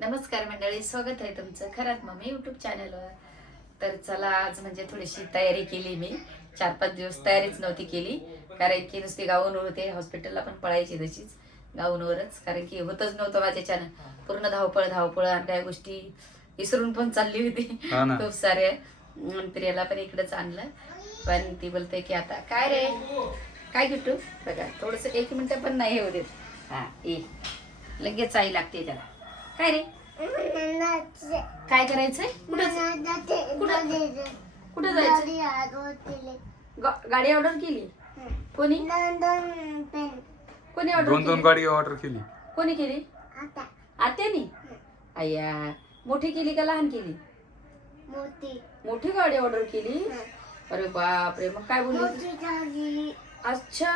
नमस्कार मंडळी स्वागत आहे तुमचं खरंच मग मी युट्यूब चॅनलवर तर चला आज म्हणजे थोडीशी तयारी केली मी. चार पाच दिवस तयारीच नव्हती केली कारण की नुसती गाऊनवर होते हॉस्पिटलला पण पळायची तशीच गाऊनवरच. कारण की होतच नव्हतं माझ्याच्यानं पूर्ण धावपळ धावपळ आणि काय गोष्टी विसरून पण चालली होती. खूप साऱ्या प्रियाला पण इकडंच आणलं. पण ती बोलते की आता काय रे? काय किट्टू बघा थोडस एक मिनिट पण नाही होऊ देत. हा लगेच आई लागते त्याला. काय रे? काय करायचंय? कुठं कुठं जायचं? गाडी ऑर्डर केली? कोणी? कोणी ऑर्डर दोन गाडी ऑर्डर केली. कोणी केली? आत्यानी? अय्या मोठी केली का लहान केली? मोठी गाडी ऑर्डर केली? अरे बापरे मग काय बोलली? अच्छा.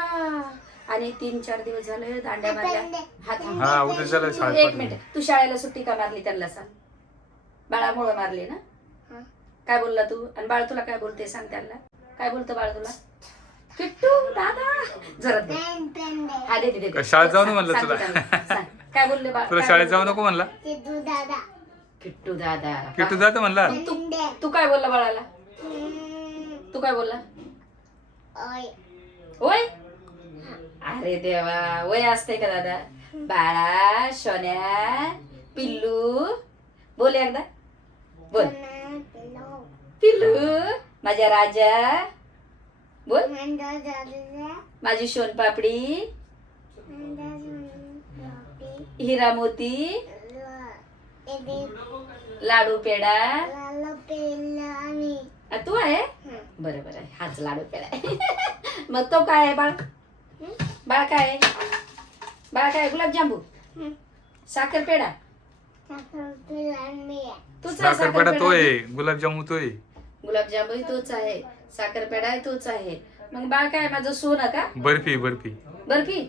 आणि तीन चार दिवस झाले दांड्या मारल्या हा थांब. उद्या झालं एक मिनिट. तू शाळेला सुट्टी का मारली त्यांना सांग. बाळामुळे मारली ना? काय बोलला तू? आणि बाळ तुला काय बोलते सांग त्यांना. काय बोलतो बाळ तुला? किट्टू दादा. जरा दे. हा दे. दे, दे दे. काय शाळेत जाऊ नको म्हणलं सांग तुला? त्यांना, सांग. काय बोलले बाळ? तुला काय शाळेत बोलले? जाऊ नको म्हणला? किट्टू दादा. किट्टू जातो म्हणला? तू तू काय बोलला बाळाला? तू काय बोलला? होय अरे देवा वय असते का दादा? बाळा सोन्या पिल्लू बोल एकदा. बोल. पिल्लू माझ्या राजा. बोल. माझी सोनपापडी हिरा मोती. लाडू पेडा तू आहे? बरं बरं. हाच लाडू पेडा. मग तो काय आहे बाळ? बाळ काय बाळ काय? गुलाबजांबू साखर पेडा तूच आहे साखरपेडा तो. आहे गुलाबजामू तो आहे गुलाबजामुन तोच आहे साखरपेडा आहे तोच आहे मग बाळ काय माझं सोनं का बर्फी बर्फी बर्फी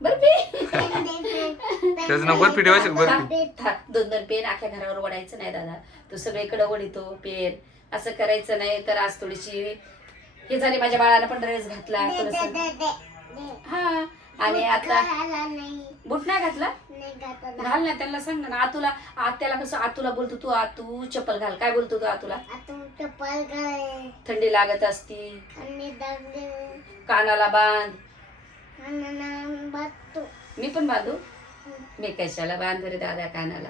बर्फी त्याचं नाव बर्फी ठेवायचं का बर्फी था- दोन दोन पेन अख्या घरावर ओढायचं नाही दादा तू सगळीकडे ओढितो पेन असं करायचं नाही तर आज थोडीशी हे झाली माझ्या बाळाला पण ड्रेस घातला थोडस हा. आणि आता बुट नाही. घातला? घाल ना त्यांना सांग ना. आतूला आत्याला कसं आतूला बोलतो तू आतू चप्पल घाल. काय बोलतो तू आतूला? थंडी लागत असती. कानाला बांध. मी पण बांधू? मी कशाला बांध रे दादा कानाला?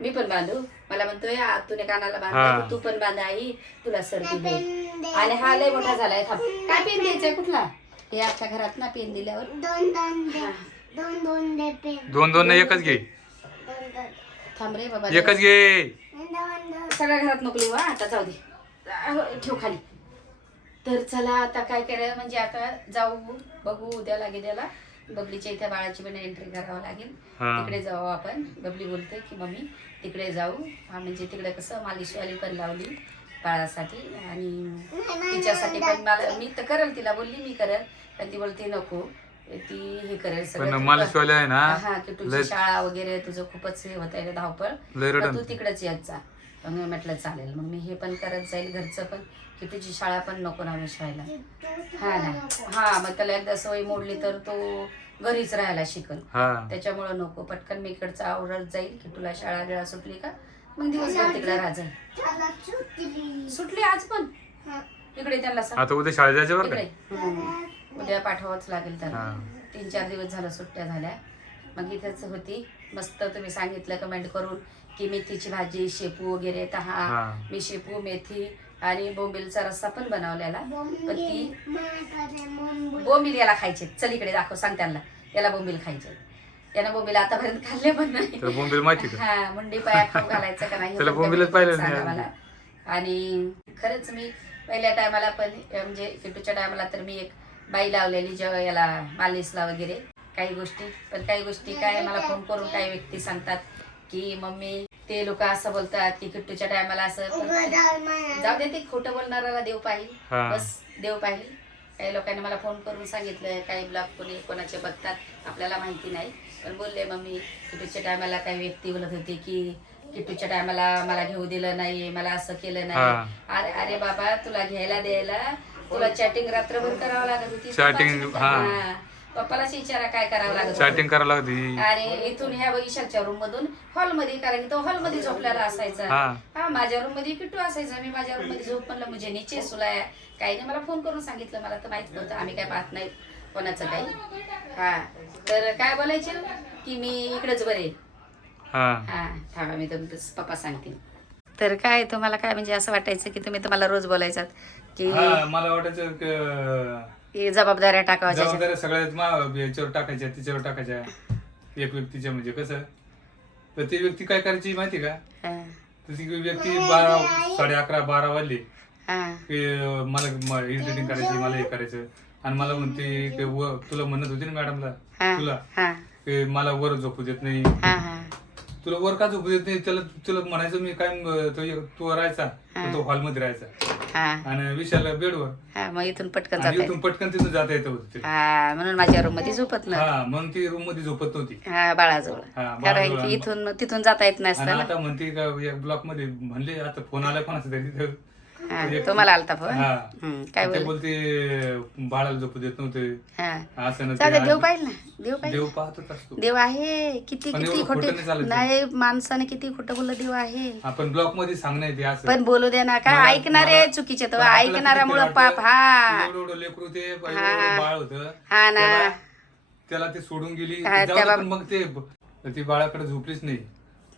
मी पण बांधू? मला म्हणतोय आतूने कानाला. बांध. तू पण बांध आई. तुला सर्दी होईल. आणि हा लय मोठा झालाय. थांब. काय पेन द्यायचंय? कुठला? हे अख्ख्या घरात ना पेन दिल्यावर दोन दोन दे. दोन दोन दे पेन. दोन दोन नाही एकच घे. दोन दोन. थांब रे बाबा एकच घे. दोन दोन सगळ्या घरात नको वा आता जाऊ दे. अहो, ठेव खाली. तर चला आता काय करायला म्हणजे आता जाऊ बघू उद्या लागेल त्याला बबलीच्या इथे बाळाची पण एंट्री करावं लागेल. हा. तिकडे जाऊ आपण. बबली बोलते की मम्मी तिकडे जाऊ. हा म्हणजे तिकडे कसं मालिशवाली पण लावली. बाळासाठी. आणि तिच्यासाठी पण मला मी तर करेल तिला बोलली मी करेल पण ती बोलते नको. ती हे करेल पण सगळं आहे ना हा की तुझी लय शाळा वगैरे तुझं खूपच हे होत आहे धावपळ. लय मग रडन तू तिकडेच येत जा. मग मी म्हटलं चालेल. मग मी हे पण करत जाईल घरचं पण की तुझी शाळा पण नको ना विश्वायला हा ना. हा मग त्याला एकदा सवय मोडली तर तो घरीच राहायला शिकल. हा. त्याच्यामुळं नको. पटकन मी इकडचं आवडत जाईल की तुला शाळा गिळा सुटली का? मग दिवसभर तिकडे राहा जाईल त्याला सुटली. सुटली आज पण? हा. इकडे त्यांना सांग. आता उद्या शाळेत जायचं बरं इकडे. का हम्म. उद्या पाठवावंच लागेल त्याला हा. तीन चार दिवस झालं सुट्ट्या झाल्या. मग इथेच होती. मस्त तुम्ही सांगितलं कमेंट करून की मेथीची भाजी शेपू वगैरे तर हा. हा. मी शेपू मेथी आणि बोंबिलचा रस्सा पण बनवलेला. पण ती बोंबील याला खायचे चल इकडे दाखव सांग त्यांना. याला बोंबील खायचे त्यानं बोंबील आतापर्यंत खाल्ले पण नाही. तर बोंबील माहिती का? हा मुंडी पाया खाऊ घालायचं का नाही हे त्याला बोंबीलच पाहिलं सांगा नाही मला. आणि खरंच मी पहिल्या टायमाला पण म्हणजे किटूच्या टायमाला तर मी एक बाई लावलेली जेव्हा याला मालिसला वगैरे काही गोष्टी. पण काही गोष्टी काय मला फोन करून काही व्यक्ती सांगतात की मम्मी ते लोक असं बोलतात की किट्टूच्या टायमाला असं जाऊ दे ते खोटं बोलणाऱ्याला देव पाहिजे हा. बस देव पाहिजे काही लोकांनी मला फोन करून सांगितलं काही ब्लॉग कोणी कोणाचे बघतात आपल्याला माहिती नाही पण बोलले मम्मी किटूच्या टायमाला काही व्यक्ती बोलत होती की किटूच्या टायमाला मला घेऊ दिलं नाही मला असं केलं नाही. अरे अरे बाबा तुला घ्यायला द्यायला तुला चॅटिंग रात्रभर करावं लागत होती हा. पप्पालाच विचारा काय करावं लागत. चॅटिंग करायला लागली आणि इथून ह्या विशालच्या रूम मधून हॉलमध्ये कारण की तो हॉलमध्ये झोपलेला असायचा. हा. हा माझ्या रूममध्ये किट्टू असायचा. मी माझ्या रूममध्ये झोप म्हणलं म्हणजे नीचे सुलाय. काही नाही मला फोन करून सांगितलं. मला तर माहीत नव्हतं आम्ही काय पाहत नाही कोणाचं काही. हा तर काय बोलायचे? की मी इकडेच बरे. हा. हा थांबा मी तुमचं पप्पा सांगतील. तर काय तुम्हाला काय म्हणजे असं वाटायचं की तुम्ही तुम्हाला रोज बोलायचात? की हा मला वाटायचं क- जबाबदाऱ्या टाकावायच्या. जबाबदाऱ्या सगळ्यात मा- याच्यावर टाकायच्या तिच्यावर टाकायच्या. एक व्यक्तीच्या म्हणजे कसं? तर ती व्यक्ती काय करायची माहिती का? हा, तर ती व्यक्ती बारा साडे अकरा बारा वाजले. हा, की अं, मला एडिटिंग करायची मला हे करायचं. आणि मला म्हणते की व- तुला म्हणत होती ना मॅडमला हा, तुला हा, की मला वर झोपू देत नाही. हा, हा. तुला वर का झोपू देत नाही त्याला तुला म्हणायचं मी काय म- तो तू राहायचा तर तो हॉलमध्ये राहायचा. हा, आणि विशाल बेडवर. हा, मग इथून पटकन आणि जात इथून पटकन तिथून जाता येतं होतं. हा म्हणून माझ्या रूममध्ये झोपत ना हा मग ती रूममध्ये झोपत नव्हती. हा बाळाजवळ. हा, कारण बाळाजवळ. की इथून तिथून जाता येत आणि नसतं ना आता म्हणते का ब्लॉकमध्ये म्हणले आता फोन आला कोणाचा तरी तर हा, तुम्हाला आलता फोन? हा. काय ते बोल बोलते बाळाला झोपू देत नव्हते. हा. असं दे, देव पाहिजे ना देव पाहिजे देव पाहतच असतो. देव आहे किती पण किती एवढं खोटं खोटे नाही माणसाने किती खोटं बोललं देव आहे. आपण ब्लॉकमध्ये असं. पण बोलू दे ना काय मला- ऐकणारे मला- चुकीचे पण तर आपल्याला ऐकणाऱ्यामुळं किती पाप हा. एवढं एवढं लेकरू ते एवढं हा. एवढं बाळ होतं. हा ना. त्याला- त्याला ते सोडून गेली. हा, जाऊ दे, पण मग ते ब- ती बाळाकडे झोपलीच नाही.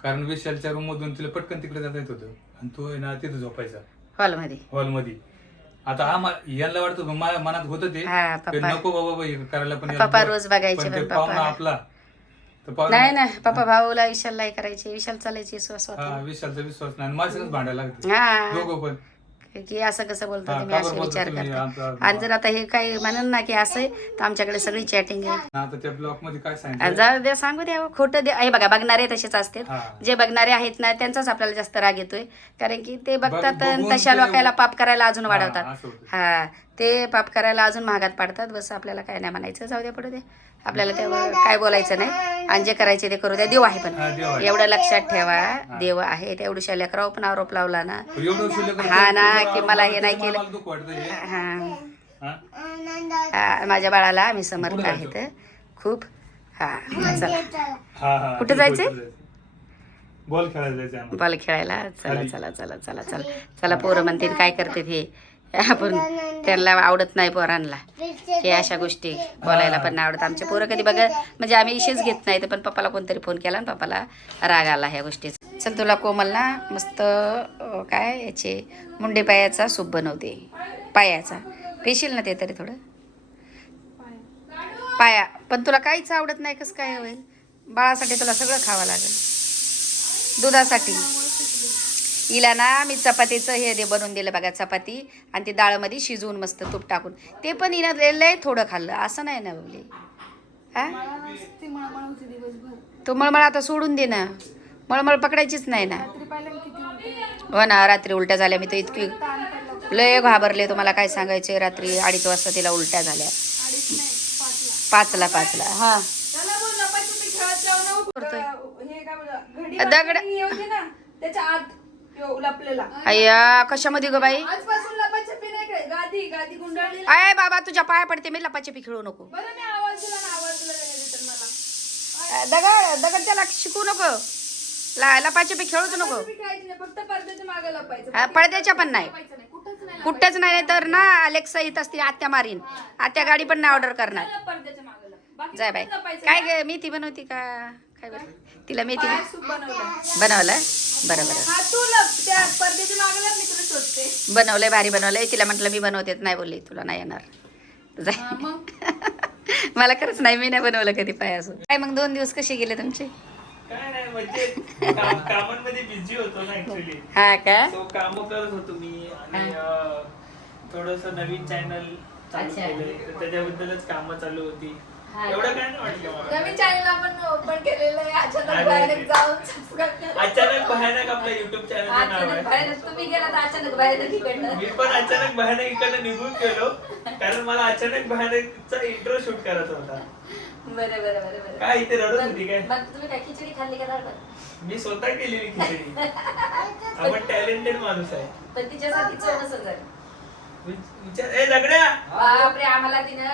कारण विशालच्या रूम मधून तिला पटकन तिकडे जाता येत होतं. आणि तो आहे ना तिथं झोपायचा. हॉलमध्ये. हॉलमध्ये. आता हा मा- यांना वाटतं मनात होतं ते हा, की पप्पा. नको बाबा बाई करायला पण याला पप्पा बरं. रोज बघायचे पण ते पण पाहुणा पप्पा- आपला. तर पाहुणा- नाही ना पप्पा भाऊला विशालला हे करायचे विशाल चालायचे विश्वास हा विशालचा विश्वास नाही आणि माझ्याच भांडायला लागते. हा. दोघं पण. की असं कसं बोलतो तुम्ही असे विचार? करता. आणि जर आता हे काही म्हणून ना की असं तर आमच्याकडे सगळी चॅटिंग आहे. जाऊ द्या सांगू द्या खोटं द्या हे बघा बघणारे तसेच असते हा. जे बघणारे आहेत ना त्यांचाच आपल्याला जास्त राग येतोय. कारण की ते बघतात तशा लोकांना पाप करायला अजून वाढवतात. हा. ते पाप करायला अजून महागात पाडतात. बस आपल्याला काय नाही म्हणायचं. जाऊ द्या पडू दे. आपल्याला त्यावर काय बोलायचं नाही. आणि जे करायचे ते करू द्या. देव आहे पण. आहे. एवढं लक्षात ठेवा. देव आहे. तेवढ्या लेकरावर पण आरोप लावला ना. हा ना, की मला हे नाही केलं. हे. माझ्या बाळाला आम्ही समर्थ कुठं आहेत खूप. हा चला. कुठं जायचंय? बॉल खेळायला जायचं आम्हाला. बॉल खेळायला? चला. चला चला चला चला. चला पोरं म्हणतील काय करते हे? आपण त्यांना आवडत नाही पोरांना. हे अशा गोष्टी बोलायला पण नाही आवडत. आमचे पोरं कधी बघा म्हणजे आम्ही इशेच घेत नाही पण पप्पाला कोणतरी फोन केला आणि पप्पाला राग आला ह्या गोष्टीचा. चल तुला कोमल ना मस्त काय याचे मुंडे पायाचा सूप बनवते. पायाचा. पेशील ना ते तरी थोडं. पाया. पण तुला काहीच आवडत नाही कसं काय होईल? बाळासाठी तुला सगळं खावं लागेल. दुधासाठी. हिला ना मी चपातीचं हे दे बनवून दिलं बघा चपाती. आणि ती डाळमध्ये शिजवून मस्त तूप टाकून. ते पण हिनं लय- लय थोडं खाल्लं. असं नाही ना बोलली हा? ती मळमळ आता सोडून दे ना. मळमळ पकडायचीच नाही ना. हो ना रात्री उलट्या झाल्या. मी तर इतकी लय घाबरले. तुम्हाला काय सांगायचे रात्री अडीच वाजता तिला उलट्या झाल्या. पाचला. पाचला हा. दगड- लपलेला. अय्या कशामध्ये ग बाई? आजपासून लपाछपी नाही खेळ गादी गादी गुंडाळली अय बाबा तुझ्या पाया पडते मी लपाछपी खेळू नको. बरं मी आवाज दिला ना आवाज दिला त्याने रिटर्न मला. अ, दगड दगड त्याला शिकू नको. ला लपाछपी खेळूच नको. फक्त पडद्याच्या मागे लपायचं. पडद्याच्या पण नाही. कुठंच नाही तर ना अलेक्सा येत असते आत्या मारीन. आत्या गाडी पण नाही ऑर्डर करणार. जाय बाय काय. ग मेथी बनवती का? काय बरं? तिला मेथी बनवलं बरं बरं. बनवलंय भारी बनवलंय. तिला म्हटलं मी बनवते नाही बोलली. तुला नाही येणार. जाय मला खरंच नाही मी नाही बनवलं कधी पाय असून काय मग दोन दिवस कसे गेले तुमचे? काय नाही म्हणजे काम- कामांमध्ये बिझी होतो ना ऍक्च्युली हा का? काम करत होतो मी आणि थोडस नवीन चॅनल चालू तर त्याच्याबद्दलच कामं चालू होती. हा. एवढं काय नाही वाटलं मला. नवीन चॅनल आपण ओपन केलेलं आहे. अचानक. बाहेर जाऊन subscribe केलं. अचानक भयानक आपलं युट्यूब चॅनलचं नाव अचानक आहे. बाहेर तुम्ही गेला तर अचानक बाहेर तिकडनं मी पण अचानक भयानक इकडनं निघून गेलो. कारण मला अचानक भयानकचा इंट्रो शूट करायचा होता. बरं बरं बरं बरं. काय इथे रडत होती काय? मग तुम्ही काय खिचडी खाल्ली का भात? मी स्वतः केलेली खिचडी. आपण टॅलेंटेड माणूस आहे. पण तिच्यासाठी चव नसेल झाली. विच- विचार ए दगड्या! बापरे आम्हाला तिनं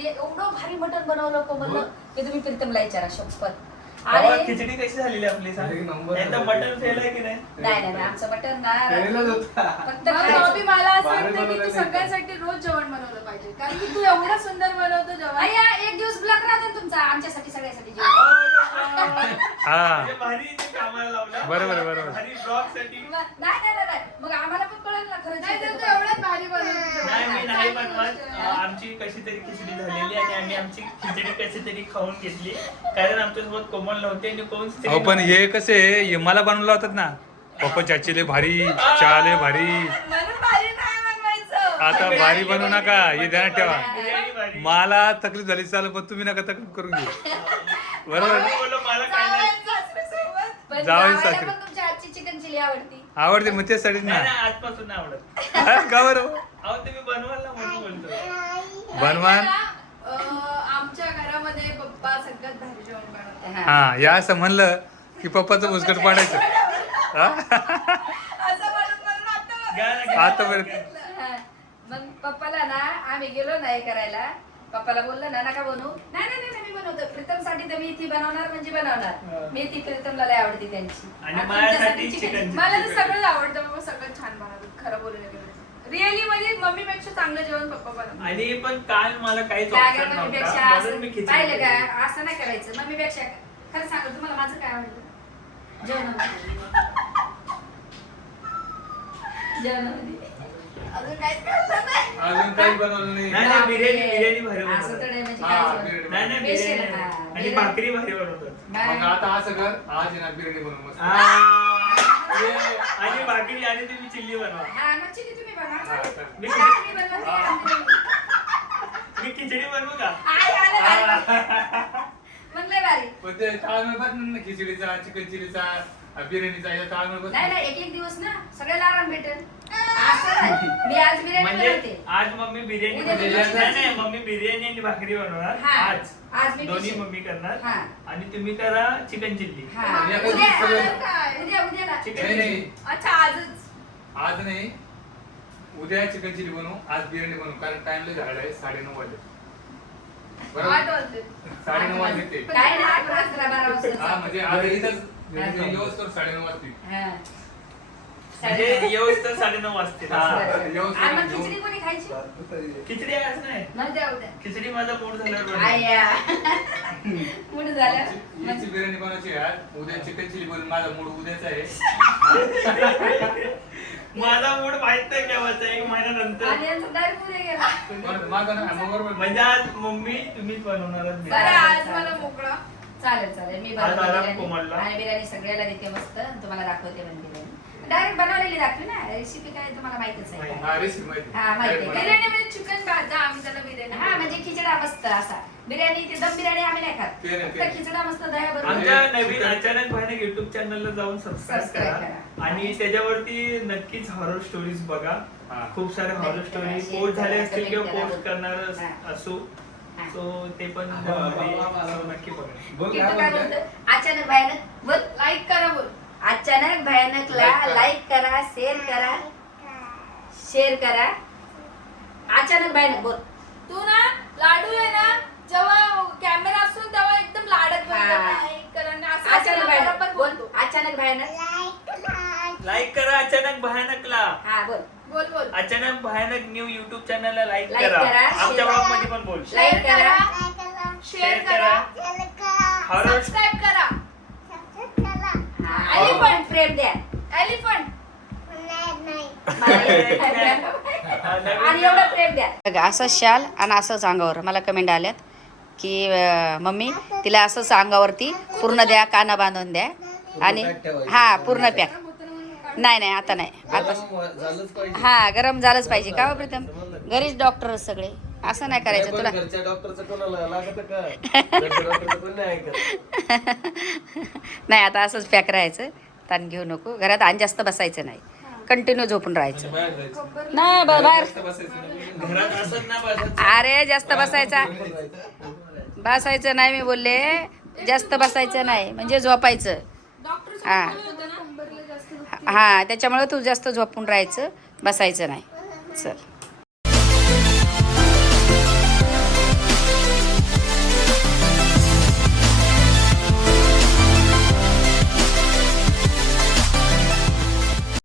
रात्री एवढं भारी मटण बनवलं कोमलनं की तुम्ही प्रीतमला विचारा शपथ बाबा, अरे खिचडी कशी झालेली आपली सांग एक नंबर एकदा झाली. मटन फेल आहे की नाही नाही नाही नाही, आमचं मटण ना केलेलाच होता. फक्त मग खायचं. बॉबी मला असं वाटतं की बनवलं तू नाही. सगळ्यांसाठी रोज जेवण बनवलं पाहिजे कारण की तू एवढं सुंदर बनवतो जेवण एक दिवस ब्लॉक राहते ना तुमचा आमच्यासाठी सगळ्यासाठी जेवण. हा म्हणजे भारी इथे कामाला लावला बरोबर, बरोबर. भारी ब्लॉगसाठी मग- नाही नाही नाही, नाही मग आम्हाला पण कळेल ना खरंच नाही तर तू? एवढंच भारी बनवतो जेवण. नाही मी नाही चांगली बनवत गोष्ट अं, आहे. आमची कशी तरी खिचडी झालेली आणि आम्ही आमची खिचडी कशी तरी खाऊन घेतली. कारण आमच्यासोबत कोमल नव्हते आणि कोण अहो पण नव्हती. हे कसे हे मला बनवलं होतात ना. पप्पा चाचीले भारी चहाले भारी. म्हणून भारी नाही बनवायचं. आता भारी बनवू नका हे ध्यानात ठेवा. बिर्याणी भारी. मला तकलीफ झाली चालेल पण तुम्ही नका तकलीफ करून घेऊ. बरोबर? बोललो मला काय नाही. जावई सासऱ्यासोबत. पण जावई जावयाला सासरे. पण तुमच्या हातची चिकन चिली आवडती. आवडते मग त्यासाठीच नाही, ना नाही, आजपासून नाही आवडत का बरं अहो तुम्ही बनवाल ना म्हणून बोलतो बनवान अं, आमच्या घरामध्ये पप्पा सगळ्यात भारी जेवण बनवतात हा. हा या असं म्हणलं की पप्पाचं मुस्कट पाडायचं हा? असं म्हणून म्हणून आता बघा. घ्या ना, घ्या. आतापर्यंत हा. मग पप्पाला ना आम्ही गेलो ना हे करायला पप्पाला बोललं ना नका बनवू? नाही नाही नाही, नाही मी बनवतो प्रीतमसाठी तर मी ती बनवणार म्हणजे बनवणार. मी ती प्रीतमला लय आवडते त्यांची. आणि माझ्यासाठी. मला तर सगळं आवडतं बाबा सगळं छान बनवतात. खरं बोलायला गेलं रिअली म्हणजे मम्मीपेक्षा चांगलं जेवण पप्पा बनवतात. आणि पण काल मला काहीच मम्मीपेक्षा नव्हता. असं म्हणून मी खिचडी पाहिलं केली. का? असं नाही करायचं. मम्मीपेक्षा खरं सांगू तुम्हाला माझं काय आवडतं? जेवणामध्ये. जेवणामध्ये? अजून काही बनवलं नाही नाही, नाही, बिर्याणी बिर्याणी भारी असं बनवतात. तर नाही म्हणजे हा, काय बिर्याणी. जेवण. नाही नाही हा, आणि. भाकरी भारी बनवतात मग आता असं कर आज आहे ना बिर्याणी बनवू मस्त. आ, आणि भाकरी आणि तुम्ही चिल्ली बनवा हा, मग चिली तुम्ही बनवा. हा, तर. मी खिचडी बनवू का आई, आलं भारी. मग लय भारी पण ते ताळमेळ बस ना खिचडीचा चिकन चिलीचा बिर्याणीचा याचा ताळमेळ बस नाही नाही एक एक दिवस ना सगळ्याला आराम भेटेल. असं. नाही. मी आज बिर्याणी म्हणजे बनवते. आज मम्मी बिर्याणी उद्या बनवणार. बिर्याणी. नाही नाही मम्मी बिर्याणी आणि भाकरी बनवणार. हा. आज. आज मी दोन्ही. मम्मी करणार. हा. आणि तुम्ही करा चिकन चिल्ली. हा. उद्या उद्या कधी सगळं- उद्या उद्याला चिकन नाही चिल्ली. नाही अच्छा आजच. आज नाही. उद्या चिकन चिली बनवू आज बिर्याणी बनवू कारण टाइमला झाड आहे साडेनऊ वाजले. आठ बरोबर वाजले. साडेनऊ वाजले ते. काय नाही आठ वाजता बारा हा वाजता म्हणजे आज इथंच येऊस तर साडेनऊ वाजतील. हा. म्हणजे येऊस तर साडेनऊ वाजते हा. आणि मग येऊन- खिचडी कोणी खायची? खिचडी आज नाही मजा उद्या खिचडी माझा मूड झाल्यावर बनवेन. आया. मूड झालं याची बिर्याणी बनवायची आहे आज? उद्या चिकन चिली बनवून माझा मूड उद्याचा आहे. माझा मूड माहीत नाही केव्हाचा एक महिन्यानंतर आणि यांचं direct उद्या गेला. बरं, माझा ना मग बरोबर म्हणजे आज मम्मी तुम्हीच बनवणार आहात. बरं बिर्याणी. आज मला मोकळा. चालेल चालेल मी आज बनवते आराम बिर्याणी कोमलला. आणि बिर्याणी सगळ्याला देते मस्त आणि तुम्हाला दाखवते पण बिर्याणी डायरेक्ट बनवलेली दाखवी ना रेसिपी काय तुम्हाला माहितच आहे. हा रेसिपी माहिती हा, माहिती आहे. बिर्याणी म्हणजे चिकन भाजा आम्ही त्याला बिर्याणी हा म्हणजे खिचडा मस्त असा बिर्याणी ते दम बिर्याणी आम्ही नाही खात ते नाही, ते फक्त नाही. खिचडा मस्त दह्या बरोबर आमच्या नवीन अचानक भाईने युट्यूब चॅनलला जाऊन सबस्क्राईब Subscribe करा करा. आणि त्याच्यावरती नक्कीच हॉरर स्टोरीज बघा हा. खूप सारे हॉरर Like स्टोरी करा, पोस्ट झाले असतील किंवा. पोस्ट करणार. असो. सो ते पण नक्की अचानक भयानक बोल. लाईक करा बोल. अचानक भयानकला Like करा. लाईक करा शेअर करा. शेअर करा. अचानक भयानक बोल. तू ना लाडू आहे ना जेव्हा कॅमेरा असतो तेव्हा एकदम लाडत अचानक भयानक. अचानक भयानक. लाईक करा अचानक भयानकला. हा बोल. बोल बोल. अचानक भयानक न्यू युट्यूब चॅनलला लाईक Like करा. करा, आमच्या share ब्लॉगमध्ये पण बोल. लाईक करा. शेअर करा. करा. हॉरर सबस्क्राईब प्रेम द्या. एलिफंट. आणि एवढं प्रेम द्या. बघा असं शाल आणि असंच अंगावर मला कमेंट आल्यात की अं, मम्मी तिला असंच अंगावरती पूर्ण द्या काना बांधून द्या. आणि हा पूर्ण पॅक. नाही नाही आता नाही. आता हा गरम झालंच पाहिजे. का हो प्रीतम? घरीच डॉक्टर सगळे. असं नाही करायचं तुला. घरच्या डॉक्टरचं कोणाला लागत का? घरच्या डॉक्टरचं कोण नाही आता असंच पॅक राहायचं. ताण घेऊ नको. घरात आणि जास्त बसायचं नाही. कंटिन्यू झोपून राहायचं. नाही बाहेर जास्त बसायचं नाही. घरात असत ना बसत अरे जास्त बसायचा. बसायचं नाही मी बोलले. जास्त बसायचं नाही. म्हणजे झोपायचं. डॉक्टर हा. होतं ना कंबरला जास्त दुखते. हां त्याच्यामुळं तू जास्त झोपून राहायचं बसायचं नाही. चल.